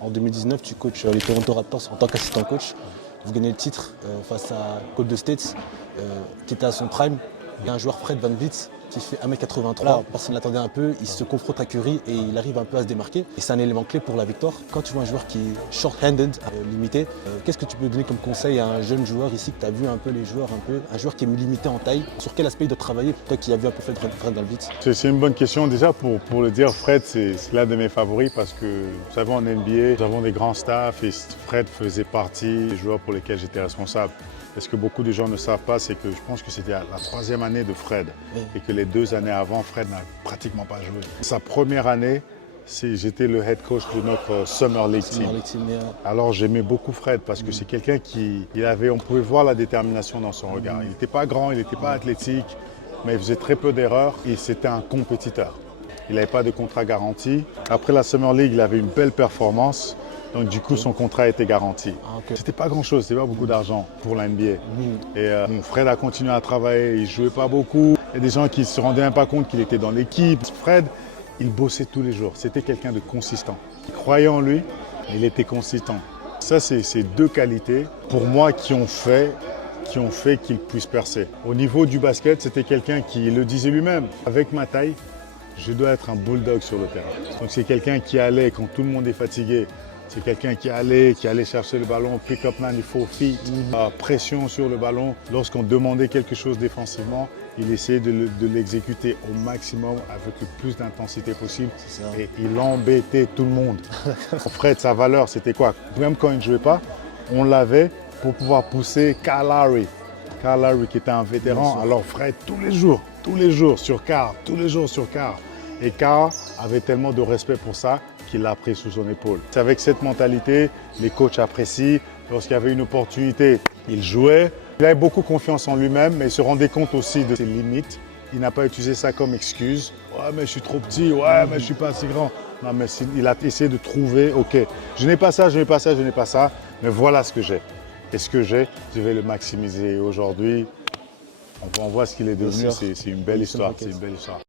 En 2019, tu coaches les Toronto Raptors en tant qu'assistant coach. Vous gagnez le titre face à Golden State, qui était à son prime. Il y a un joueur, Fred VanVleet, qui fait 1m83. Personne ne l'attendait un peu. Il se confronte à Curry et il arrive un peu à se démarquer. Et c'est un élément clé pour la victoire. Quand tu vois un joueur qui est short-handed, limité, qu'est-ce que tu peux donner comme conseil à un jeune joueur ici que tu as vu un peu les joueurs, un joueur qui est limité en taille? Sur quel aspect il doit travailler, toi qui as vu un peu Fred VanVleet? C'est une bonne question. Déjà, pour le dire, Fred, c'est l'un de mes favoris parce que, vous savez, en NBA, nous avons des grands staffs et Fred faisait partie des joueurs pour lesquels j'étais responsable. Et ce que beaucoup de gens ne savent pas, c'est que je pense que c'était la 3e année de Fred et que les 2 années avant, Fred n'a pratiquement pas joué. Sa première année, j'étais le head coach de notre Summer League Team. Alors j'aimais beaucoup Fred parce que c'est quelqu'un on pouvait voir la détermination dans son regard. Il n'était pas grand, il n'était pas athlétique, mais il faisait très peu d'erreurs et c'était un compétiteur. Il n'avait pas de contrat garanti. Après la Summer League, il avait une belle performance. Donc du coup, son contrat était garanti. C'était pas grand-chose, c'était pas beaucoup d'argent pour la NBA. Et Fred a continué à travailler, il jouait pas beaucoup. Il y a des gens qui ne se rendaient même pas compte qu'il était dans l'équipe. Fred, il bossait tous les jours. C'était quelqu'un de consistant. Il croyait en lui, il était consistant. Ça, c'est 2 qualités pour moi qui ont fait qu'il puisse percer. Au niveau du basket, c'était quelqu'un qui le disait lui-même. Avec ma taille, je dois être un bulldog sur le terrain. Donc c'est quelqu'un qui allait quand tout le monde est fatigué. C'est quelqu'un qui allait chercher le ballon, pick up man, il faut feet, pression sur le ballon. Lorsqu'on demandait quelque chose défensivement, il essayait de l'exécuter au maximum avec le plus d'intensité possible. Et il embêtait tout le monde. Fred, sa valeur, c'était quoi? Même quand il ne jouait pas, on l'avait pour pouvoir pousser Kyle Lowry. Kyle Lowry qui était un vétéran. Alors Fred, tous les jours sur Carl, tous les jours sur Carl. Et Carl avait tellement de respect pour ça qu'il l'a pris sous son épaule. C'est avec cette mentalité, les coachs apprécient. Lorsqu'il y avait une opportunité, il jouait. Il avait beaucoup confiance en lui-même, mais il se rendait compte aussi de ses limites. Il n'a pas utilisé ça comme excuse. Ouais, mais je suis trop petit. Ouais, mais je ne suis pas assez grand. Non, mais il a essayé de trouver, OK, je n'ai pas ça, je n'ai pas ça, je n'ai pas ça, mais voilà ce que j'ai. Et ce que j'ai, je vais le maximiser. Aujourd'hui, on voit ce qu'il est devenu. C'est une belle histoire.